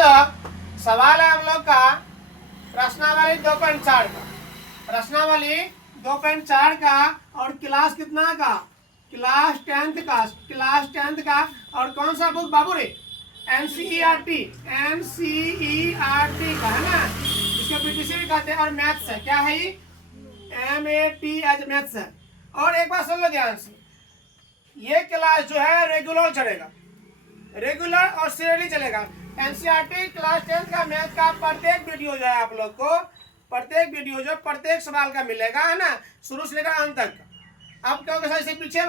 सवाल है हम लोग का प्रश्नावली 2.4 का। प्रश्नावली 2.4 का और क्लास कितना का? क्लास 10th का। क्लास 10th का और कौन सा बुक बाबू रे? एनसीईआरटी। एनसीईआरटी का है ना, इसको पीटीसी भी कहते हैं। और मैथ्स है, क्या है ये? MAT एज मैथ्स है। और एक बात सुन लो ध्यान से, ये क्लास जो है रेगुलर चलेगा, रेगुलर और सीरियली चलेगा। एनसीईआरटी क्लास 10 का मैथ का प्रत्येक वीडियो जो है आप लोग को, प्रत्येक वीडियो जो प्रत्येक सवाल का मिलेगा है ना, शुरू से लेकर अंत तक। अब क्या होगा, इससे पीछे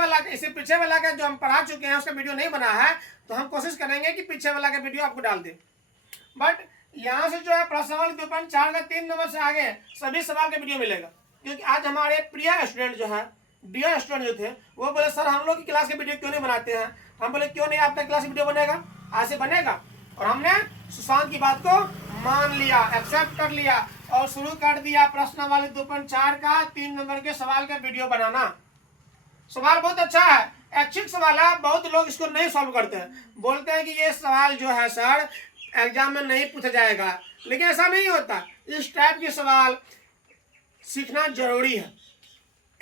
वाला का जो हम पढ़ा चुके हैं उसका वीडियो नहीं बना है, तो हम कोशिश करेंगे कि पीछे वाला का वीडियो आपको डाल दें। बट यहाँ से जो है प्रश्नावली 2.4 का 3 नंबर से आगे सभी सवाल का वीडियो मिलेगा। क्योंकि आज हमारे प्रिय स्टूडेंट जो है, डियर स्टूडेंट जो थे, वो बोले सर हम लोग की क्लास के वीडियो क्यों नहीं बनाते हैं। हम बोले क्यों नहीं, आपका क्लास वीडियो बनेगा, आज से बनेगा। और हमने सुशांत की बात को मान लिया, एक्सेप्ट कर लिया और शुरू कर दिया प्रश्नावली 2.4 का 3 नंबर के सवाल का वीडियो बनाना। सवाल बहुत अच्छा है, ऐच्छिक सवाल है, बहुत लोग इसको नहीं सॉल्व करते हैं, बोलते हैं कि ये सवाल जो है सर एग्जाम में नहीं पूछा जाएगा, लेकिन ऐसा नहीं होता। इस टाइप के सवाल सीखना जरूरी है,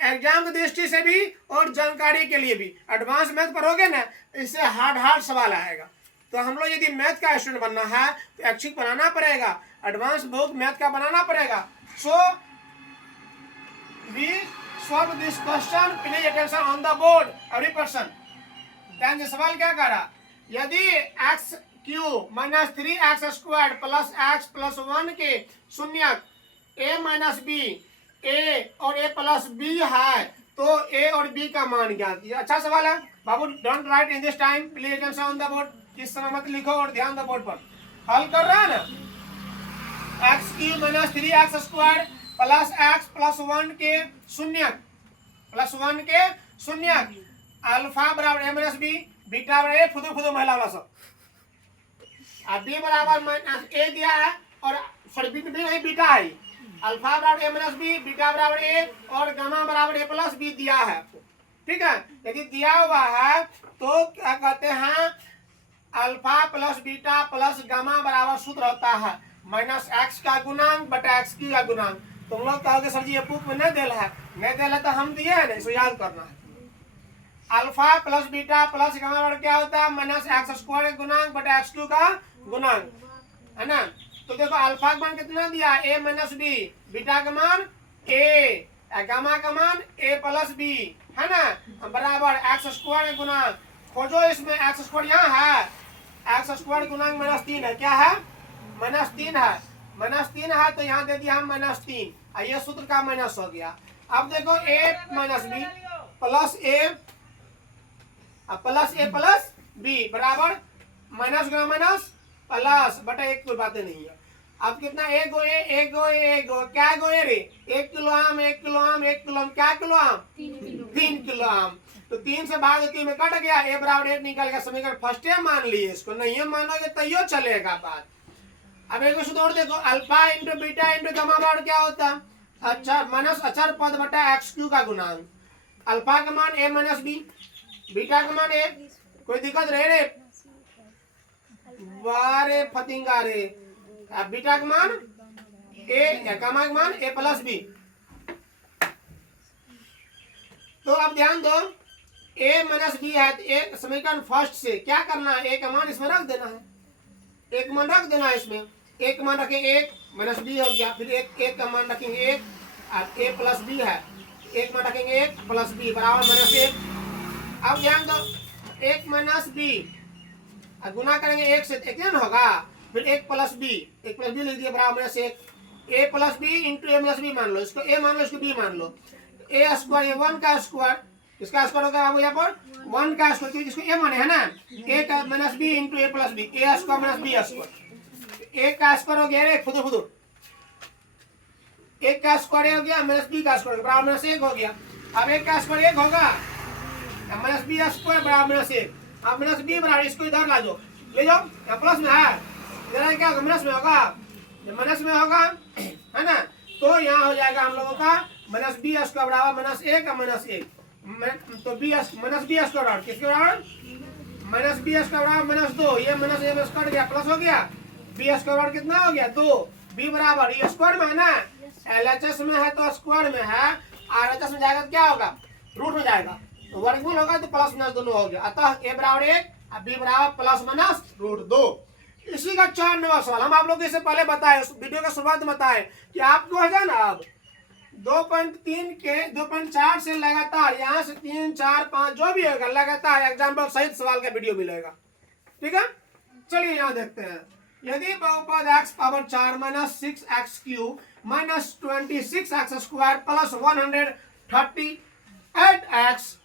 एग्जाम की दृष्टि से भी और जानकारी के लिए भी। एडवांस मैथ पढ़ोगे ना, इससे हार्ड सवाल आएगा। तो हम लोग यदि मैथ का स्टूडेंट बनना है तो ऐच्छिक बनाना पड़ेगा, एडवांस बुक मैथ का बनाना पड़ेगा। So we solve this question, please attention on the board every person. ध्यान से सवाल क्या कह रहा, यदि x cube minus 3x square plus x plus 1 के शून्य a माइनस बी, a और a प्लस b है, तो a और b का मान ज्ञात। ये अच्छा सवाल है बाबू, don't write in this time, please attention on the board. इस समय मत लिखो और ध्यान दो बोर्ड पर। हल कर रहा है ना, x cube minus 3x square plus x plus 1 के शून्य, प्लस 1 के शून्य, अल्फा बराबर a माइनस बी, बीटा बराबर a, फुदू महिला वाला सब, अब b बराबर माइनस a दिया है, और सॉरी बी नहीं बीटा है, अल्फा बराबर a माइनस बी, बीटा बराबर a और गामा बराबर a प्लस बी दिया है। ठीक है, यदि दिया हुआ है तो क्या कहते हैं, alpha plus beta plus gamma बराबर सूत्र होता है माइनस एक्स का गुणांक बटा एक्स की का गुणांक। तुम लोग कहोगे सर जी ये बुक में नहीं दिया है, नहीं दिया है तो हम दिए है ना, इसको याद करना है। Alpha plus beta plus gamma बराबर क्या होता है, माइनस एक्स स्क्वायर गुणांक बटा एक्स क्यू का गुणांक, है ना। तो देखो अल्फा का मान कितना दिया, ए माइनस बी, बीटा का मान ए, गामा का मान ए प्लस बी, है ना, बराबर एक्स स्क्वायर गुणांक। खोजो इसमें एक्स स्क्वायर यहाँ है, एक्स स्क्वायर गुणांक माइनस 3 है, क्या है माइनस 3 है, माइनस 3 है तो यहाँ दे दिया हम माइनस 3, ये सूत्र का माइनस हो गया। अब देखो ए माइनस बी प्लस ए प्लस बी बराबर माइनस गुना माइनस प्लस बटा एक, कोई बातें नहीं है। अब कितना, एक गो ए क्या गो ए रे, 1 किलो आम, 1 किलो आम, 1 किलो आम, क्या किलो आम, 3 किलो आम। तो 3 से भाग 3 में कट गया, ए बराबर 1 निकल गया। समीकरण फर्स्ट मान लिए, इसको नहीं मानोगे तैयो चलेगा बात। अब एक सूत्र और देखो, alpha into beta into gamma बराबर क्या होता है, अच्छा माइनस अचर पद बटा एक्स क्यू का गुणांक। अल्फा का मान ए माइनस बी, बीटा का मान ए, कोई दिक्कत रहे रे वारे फतिंगा रे। अब बीटा का मान ए, गामा का मान ए प्लस बी। तो अब ध्यान दो, ए माइनस बी है तो एक समीकरण फर्स्ट से क्या करना है, एक मान इसमें रख देना है, एक मान रख देना है इसमें, एक मान रखेंगे 1 माइनस बी हो गया, फिर एक का मान रखेंगे 1, और ए प्लस बी है, एक मान रखेंगे 1 प्लस बी बराबर माइनस 1। अब ध्यान दो 1 माइनस बी गुना करेंगे 1 से, 1 न होगा, फिर 1 प्लस बी लिख दिया बराबर माइनस 1, ए प्लस बी इंटू ए प्लस बी मान लो, इसको ए मान लो इसको बी मान लो, ए स्क्वायर ये 1 का स्क्वायर, इसका स्क्वायर होगा अब यहाँ पर 1 का स्क्वायर, क्योंकि इसको ए माने है ना, ए का माइनस बी इंटू ए प्लस बी, ए स्क्वायर माइनस बी स्क्वायर, ए का स्क्वायर हो गया रे फुदू, एक का स्क्वायर हो गया माइनस बी का स्क्वायर बराबर माइनस 1 हो गया। अब एक का स्क्वायर 1 होगा, माइनस बी स्क्वायर बराबर माइनस 1, अब माइनस बी बराबर इसको इधर ला जाओ, ले जाओ, यहाँ प्लस में है, इधर क्या होगा माइनस में होगा, माइनस में होगा है ना, तो यहाँ हो जाएगा हम लोगों का माइनस बी स्क्वायर बराबर माइनस 1 का माइनस 1, तो बी माइनस बी स्क्वायर बराबर किसके बराबर, माइनस बी स्क्वायर बराबर माइनस 2, ये माइनस ए कट गया प्लस हो गया, बी स्क्वायर कितना हो गया 2, बी बराबर ये स्क्वायर में है ना, एलएचएस में है तो स्क्वायर में है, आरएचएस में जाएगा तो क्या होगा रूट में जाएगा, तो वर्गमूल होगा तो प्लस माइनस दोनों हो गया, अतः ए बराबर 1 और बी बराबर प्लस माइनस रूट 2। इसी का 4 नंबर सवाल हम आप लोग इससे पहले बताए, वीडियो के शुरुआत में बताए कि आपको है ना अब 2.3 के 2.4 से लगातार यहाँ से 3 4 5 जो भी होगा लगातार एग्जाम्पल सहित सवाल का वीडियो मिलेगा। ठीक है, चलिए यहाँ देखते हैं। यदि बहुपद x power 4 minus 6x cube minus 26x square plus 138x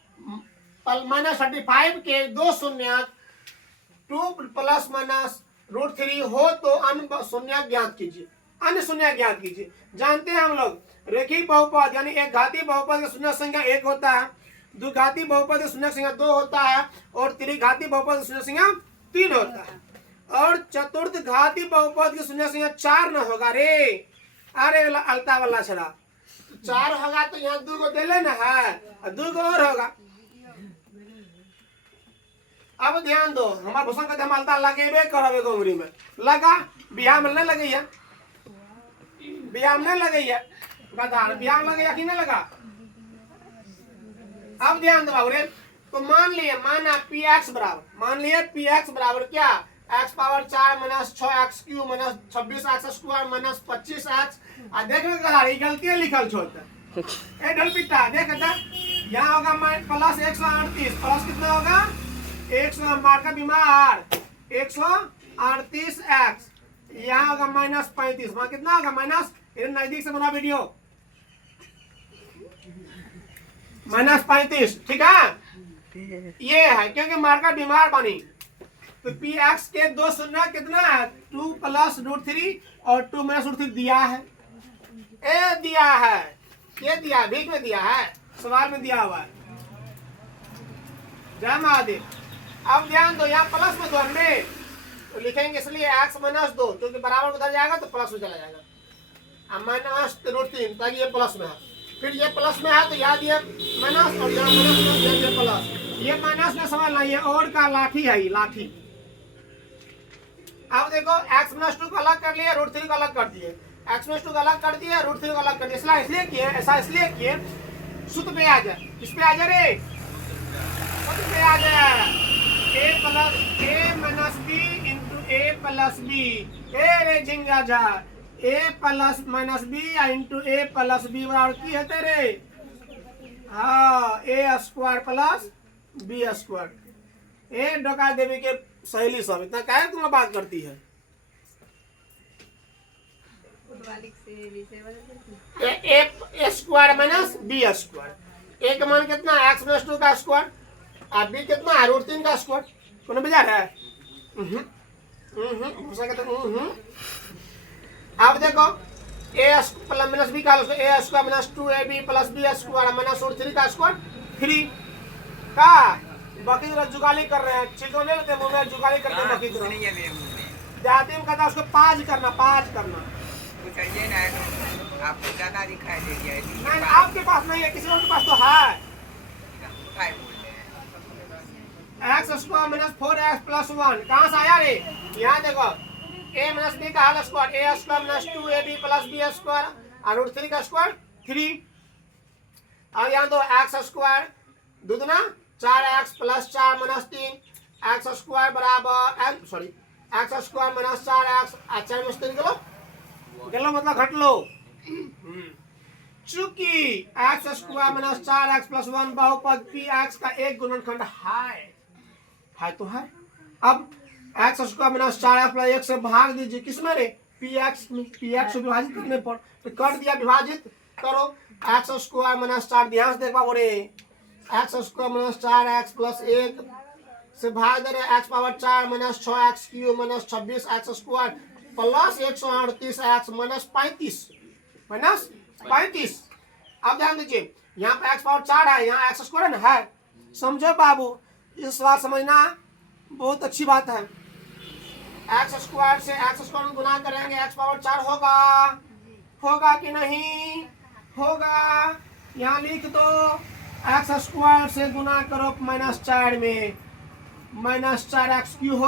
minus 35 के दो शून्य 2 प्लस माइनस रूट 3 हो तो अन्य शून्य ज्ञात कीजिए। अन्य शून्य ज्ञात कीजिए। जानते हैं हम लोग रेखिक बहुपद यानी एक घाती बहुपद का शून्य संख्या 1 होता है, द्विघाती बहुपद का शून्य संख्या 2 होता है और त्रिघाती बहुपद का शून्य संख्या 3 होता है, और चतुर्थ घाती बहुपद की शून्य संख्या 4 न होगा रे। अरे अलता वाला छड़ा 4 होगा तो यहाँ 2 को दे लेना है और 2 को और होगा। अब ध्यान दो, हमारा भूषण का धमालता लगेबे करबे गोमरी में लगा, बिहार में नहीं लगे, बिहार में नहीं लगे गदार, बिहार में लगे कि नहीं लगा। अब ध्यान दो बाबू रे, तो मान लिए माना पी एक्स बराबर, मान लिए पी एक्स बराबर क्या x power 4 minus 6x cube minus 26x square minus 25x। देख रहे गलती लिखल छोड़ता ए ढल पिता देख यहाँ होगा प्लस 138 प्लस कितना होगा 100 मार का बीमार 138x, यहाँ होगा माइनस 35, वहां कितना होगा माइनस, नजदीक से बना वीडियो माइनस 35। ठीक है, ये है क्योंकि मार्कर बीमार बनी, तो पी एक्स के दो शून्य कितना है 2 प्लस रूट 3 और 2 माइनस रूट 3 दिया है, ए दिया है, ये दिया है, भीख में दिया है, सवाल में दिया हुआ है। जय महादेव। अब ध्यान दो, यहाँ प्लस में 2 हमने तो लिखेंगे इसलिए x माइनस 2 क्योंकि बराबर उधर जाएगा तो प्लस में चला जाएगा, माइनस रूट 3 ताकि ये प्लस में है, फिर ये प्लस में है तो याद ये माइनस और यहाँ माइनस ये प्लस, ये माइनस में समझना, ये और का लाठी है, ये लाठी। अब देखो x माइनस 2 को अलग कर लिया, रूट 3 को अलग कर दिए, x माइनस 2 को अलग कर दिया, रूट 3 को अलग कर दिया, इसलिए किए ऐसा, इसलिए किए सूत्र पे आ जाए, किस पे आ जाए रे, सूत्र पे आ जाए a plus a minus b into a plus b, ए रे झिंगा जा a plus minus b into a plus b बराबर की है तेरे, हाँ a square plus b square. ए डोका देवी के सहेली सब इतना काहे तुम बात करती है, ए स्क्वायर माइनस बी स्क्वायर, ए का मान कितना है एक्स माइनस 2 का स्क्वायर और बी कितना है रूट 3 का स्क्वायर, कौन बाजार है। अब देखो ए प्लस माइनस बी का A square minus 2ab plus B square minus root 3 का स्क्वायर 3 का बाकी तरह जुगाली कर रहे हैं, चिकने लेते मुंह में जुगाली करते हैं, बाकी तरह जाती में कहता उसको 5 करना, 5 करना आपको ज्यादा दिखाई दे दिया नहीं, आपके पास नहीं है, किसी और के पास तो है। X square minus 4x plus 1 कहाँ से आया रे, यहाँ देखो a माइनस बी का whole square a square minus 2ab plus b square और रूट 3 का स्क्वायर 3। अब यहाँ दो एक्स स्क्वायर दुगना 4x plus 4 minus 3 X square बराबर sorry X square minus 4x 4 minus 3 गलो मतलब घट लो। चूंकि x square minus 4x plus 1 बहुपद पी एक्स का एक गुणनखंड है तो है। अब x square minus 4x plus 1 से भाग दीजिए किसमें रे पी एक्स में, पी एक्स से विभाजित करने पर तो कर दिया, विभाजित करो एक्स स्क्वायर माइनस 4 ध्यान से देखा बोरे x square minus 4x plus 1 से भाग दे रहे x power 4 minus 6x cube minus 26x square plus 138x minus 35। अब ध्यान दीजिए यहाँ पे एक्स पावर 4 है, यहाँ एक्स स्क्वायर है, समझो बाबू इस बात समझना बहुत अच्छी बात है। एक्स स्क्वायर से एक्स स्क्वायर में गुना करेंगे एक्स पावर 4 होगा कि नहीं होगा, यहाँ लिख दो एक्स स्क्वायर से गुना करो माइनस 4 में माइनस 4x क्यूब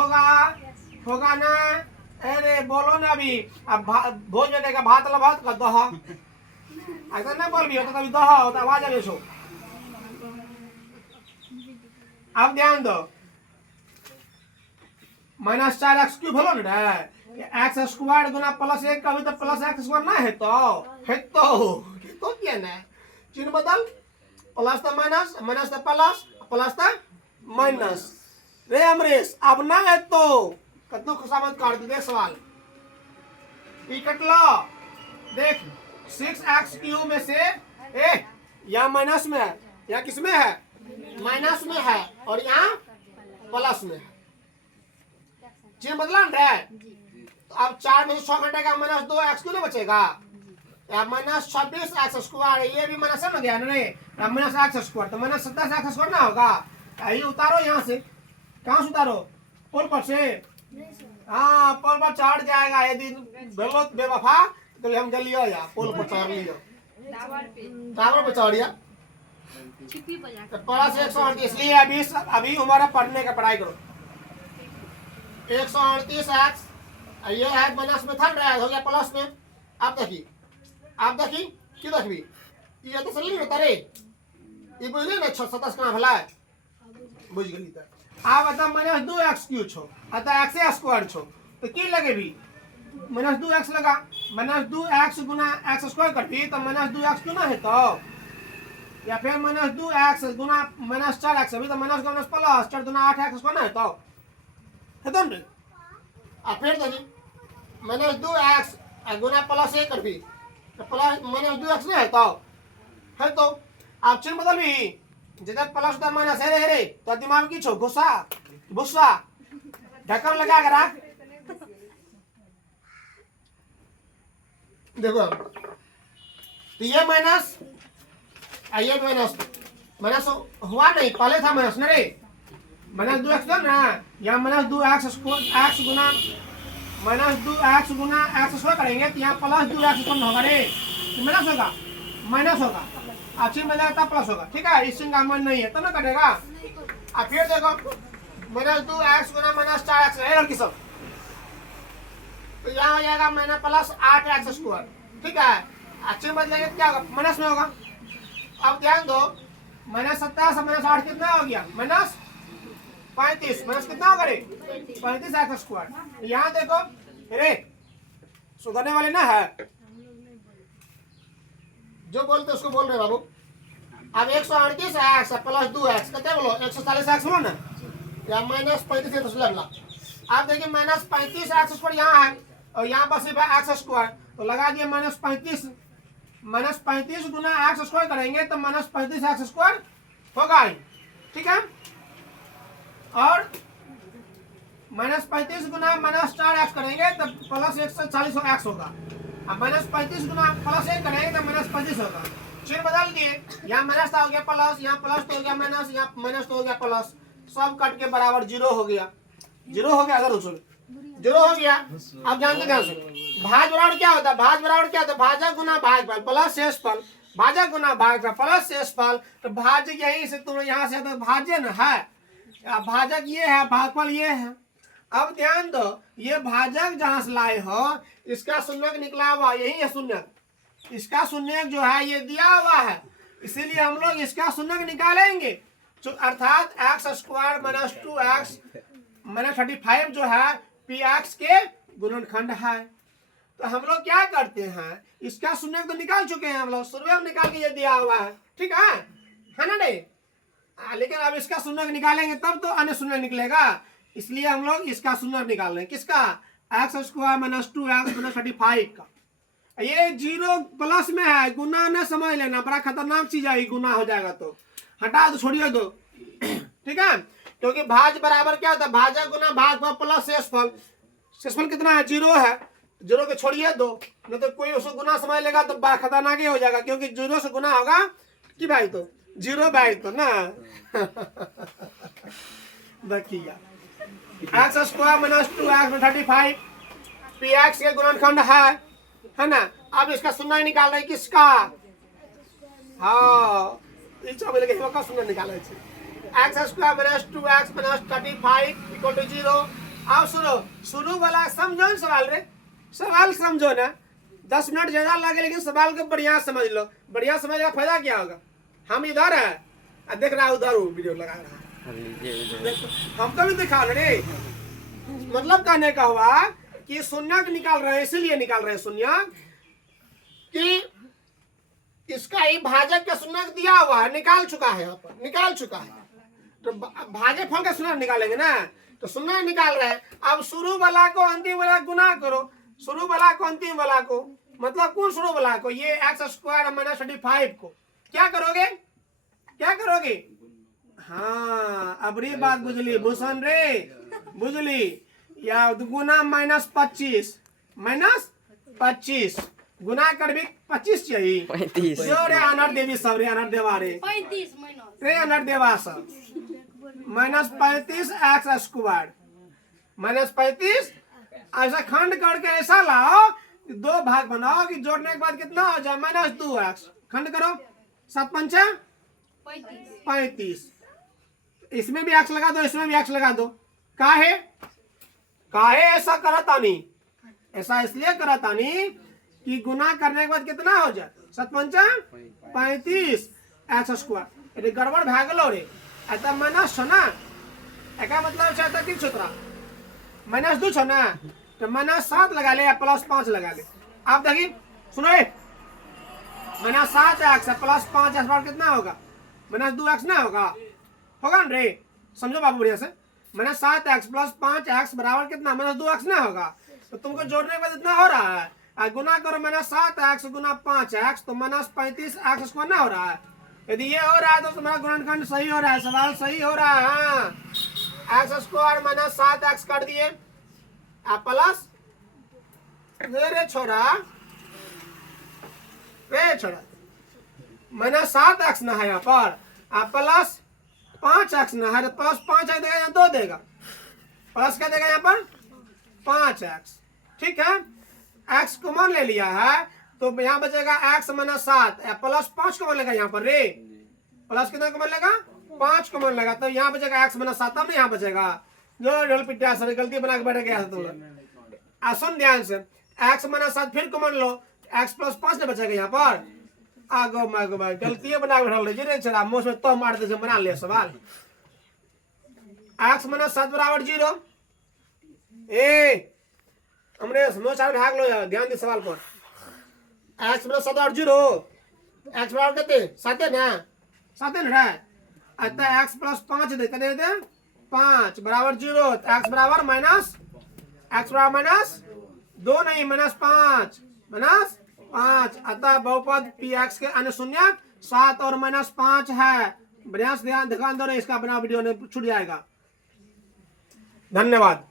होगा ना, अरे बोलो ना अभी, अब भोज में का भात ला भात का दहा, ऐसा ना बोल भी होता तभी दहा होता, आवाज आ बेचो। अब ध्यान दो, माइनस 4x क्यूब बोलो ना, एक्स स्क्वायर गुना प्लस 1 कभी तो प्लस एक्स स्क्वायर ना है तो क्या ना चिन्ह बदल, प्लस तो माइनस, माइनस तो प्लस, प्लस तो माइनस। रे अमरीश अब ना है तो कतनो खुशामद कर दी। देख सवाल पी कट लो, देख 6x क्यूब में से यहाँ माइनस में है, यहाँ किस में है, माइनस में है, और यहाँ प्लस में है। चिन्ह बदला रहा है। तो अब 4 में से 6 घंटे का माइनस 2x क्यों नहीं बचेगा, माइनस 26x स्क्वायर, ये भी माइनस है ना, ध्यान नहीं, माइनस x स्क्वायर तो माइनस 27x स्क्वायर ना होगा। ये उतारो यहाँ से, कहाँ से उतारो, पोल पर से, हाँ पोल पर चढ़ जाएगा। यदि बेलो बेवफा तो हम जलियो या पोल पर चढ़ लियो, टावर पर चढ़िया तो प्लस 138। इसलिए अभी हमारा पढ़ने का पढ़ाई करो। 138x ये है माइनस में थल रहा है, हो गया प्लस में। आप देखिए क्यों देखी, ये तो सही नहीं होता रे, ये बुझली ना 27 का भला है, बुझ गई। तो आप बता माइनस 2x क्यों छो, अतः x स्क्वायर छो तो की लगे भी माइनस 2x लगा, माइनस 2x गुना x स्क्वायर कर भी तो माइनस 2x क्यों ना है तो, या फिर माइनस 2x गुना माइनस 4x, अभी तो माइनस का माइनस प्लस 4 गुना 8x स्क्वायर ना है तो ना। अब फिर देखिए माइनस 2x गुना प्लस 1 कर भी तो प्लस माइनस 2x नहीं है तो आप चिन्ह बदल भी, जिधर प्लस उधर माइनस है रे तो दिमाग की छो गुस्सा ढक्कन लगा कर रख। देखो तो ये माइनस माइनस हुआ नहीं, पहले था माइनस ना रे, माइनस 2x था ना, यहाँ माइनस 2x x गुना माइनस 2x गुना x स्क्वायर करेंगे तो यहाँ प्लस 2x उत्पन्न होगा रे, माइनस होगा अच्छी में जाता प्लस होगा, ठीक है। इस का मन नहीं है तो ना कटेगा। अब फिर देखो माइनस 2x गुना माइनस 4x है लड़की सब, तो यहाँ हो जाएगा माइनस प्लस 8x स्क्वायर, ठीक है। अच्छे में बदलेंगे क्या होगा, माइनस में होगा। अब ध्यान दो माइनस 27 माइनस 8 कितना हो गया, माइनस 35, माइनस कितना होगा रे 35x स्क्वायर। यहाँ देखो रे सुधरने वाले ना है, जो बोलते उसको बोल रहे बाबू। अब 138x प्लस 2x कितने बोलो, 140x बोलो ना, या माइनस 35 तो आप देखिए माइनस 35x स्क्वायर यहाँ है और यहाँ पर सिर्फ x स्क्वायर, तो लगा दिए माइनस 35 गुना x स्क्वायर करेंगे तो माइनस 35x स्क्वायर होगा ही, ठीक है। और माइनस 35 गुना माइनस 4x करेंगे तो प्लस 140x होगा। अब माइनस 35 गुना प्लस 1 करेंगे तो माइनस 25 होगा। चिन्ह बदल दिए, यहाँ माइनस हो गया प्लस, यहाँ प्लस तो हो गया माइनस, यहाँ माइनस तो हो गया प्लस, सब कट के बराबर जीरो हो गया, अगर जीरो हो गया। अब जानते ध्यान से भाज बराबर क्या होता है, भाजक गुना भागफल प्लस शेषफल, भाजक गुना भागफल प्लस शेषफल। तो भाज्य यही से तुम यहाँ से तो भाज्य न है, भाजक ये है, भागफल ये है। अब ध्यान दो ये भाजक जहां से लाए हो इसका शून्यक निकला हुआ यही है शून्यक, इसका शून्यक जो है ये दिया हुआ है, इसीलिए हम लोग इसका शून्यक निकालेंगे, अर्थात x square minus 2x minus 35 जो है पी एक्स के गुणनखंड है। तो हम लोग क्या करते हैं, इसका शून्यक तो निकाल चुके हैं हम लोग, शुरू में निकाल के ये दिया हुआ है, ठीक है ना नहीं। लेकिन अब इसका शून्यक निकालेंगे तब तो अन्य शून्य निकलेगा, इसलिए हम लोग इसका शून्यक निकाल रहे हैं, किसका, x square minus 2x minus 35 का। ये जीरो प्लस में है, गुना न समझ लेना, बड़ा खतरनाक चीज है, गुना हो जाएगा तो हटा दो, छोड़िए दो, ठीक है। क्योंकि भाज बराबर क्या होता है, भाजक गुना भागफल प्लस शेषफल, शेषफल कितना है, जीरो है, जीरो के छोड़िए दो, नहीं तो कोई उसको गुना समझ लेगा तो खतरनाक ही हो जाएगा, क्योंकि जीरो से गुना होगा कि भाई तो जीरो भाई तो ना। देखिए एक्स स्क्वायर माइनस 2x में 35 पी एक्स के गुणनखंड है ना। अब इसका शून्य निकाल रहे किसका, हाँ शून्य निकाल रहे x square minus 2x minus 35 equal to 0। आओ सुनो, शुरू वाला समझो ना सवाल रे, सवाल समझो ना। 10 मिनट ज्यादा लगे लेकिन सवाल को बढ़िया समझ लो। बढ़िया समझ का फायदा क्या होगा? हम इधर है, देख रहा उधर वीडियो लगा रहा है, हमको भी दिखा रे। मतलब कहने का हुआ कि शून्य निकाल रहे हैं, इसीलिए निकाल रहे हैं शून्य कि इसका ही भाजक का शून्य दिया हुआ है, निकाल चुका है, यहाँ पर निकाल चुका है। तो भागे फल का शून्य निकालेंगे ना, तो शून्य निकाल रहे हैं। अब शुरू वाला को अंतिम वाला गुना करो, शुरू वाला को अंतिम वाला को, मतलब कौन शुरू वाला को? ये एक्स स्क्वायर माइनस 35 को क्या करोगे? क्या करोगे? हाँ, अब रे बात बुझली भूषण रे, बुझली? या गुना -25 गुना कर भी 25 चाहिए। 35 रे अनर देवी सब रे, अनर देवा रे 35 रे, अनर देवा सब -35 एक्स स्क्वायर -35। ऐसा खंड करके ऐसा लाओ कि 2 भाग बनाओ कि जोड़ने के बाद कितना हो जाए -2x। खंड करो, 7 पंचा 35। इसमें भी एक्स लगा दो, इसमें भी एक्स लगा दो। काहे ऐसा करा तानी? ऐसा इसलिए करा तानी कि गुना करने के बाद कितना हो जाए 7 पंचा 35 एक्स स्क्वायर। ये गड़बड़ भाग लो रे, ऐसा माइनस छो ना, एका मतलब चाहता कि छोतरा -2 छो ना, तो -7 लगा ले या +5 लगा ले। आप देखिए सुनो, -7x + 5x बराबर कितना होगा? -2x ना होगा? होगा ना रे? समझो बाबू बढ़िया से, -7x + 5x बराबर कितना? -2x ना होगा? तो तुमको जोड़ने के बाद इतना हो रहा है, गुना करो -7x गुना 5x तो -35x स्क्वायर ना हो रहा है। यदि ये हो रहा है तो तुम्हारा गुणनखंड सही हो रहा है, सवाल सही हो रहा है। हाँ, x स्क्वायर -7x कर दिए, आप प्लस रे छोड़ा -7x ना है यहाँ पर, आप प्लस 5x ना है, प्लस 5 देगा या 2 देगा? प्लस क्या देगा यहाँ पर? 5x। ठीक है, x कॉमन ले लिया है तो यहाँ बचेगा x -7 प्लस 5 कॉमन लेगा यहाँ पर रे, प्लस कितना कॉमन लेगा? 5 कॉमन लेगा, तो यहाँ बचेगा x -7, तब यहाँ बचेगा जो ढोल पिट्टा सर गलती बना के बैठ गया तुम लोग। सुन ध्यान से, x -7 फिर कॉमन लो, x + 5 नहीं बचेगा यहाँ पर। आगो मागो भाई गलती बना के बैठा ले चला मुँह में तो मार दे बना ले सवाल। x -7 बराबर 0। हमने समझ भाग लो यार, ध्यान दे सवाल पर। x -7 बराबर 0, x बराबर कितने? 7 ना अतः x + 5 दे कितने दे? 5 बराबर 0, x बराबर -2 नहीं -5 अतः बहुपद px के अन्य शून्य 7 और -5 है। बढ़िया से ध्यान दो, इसका बना वीडियो ने छूट जाएगा। धन्यवाद।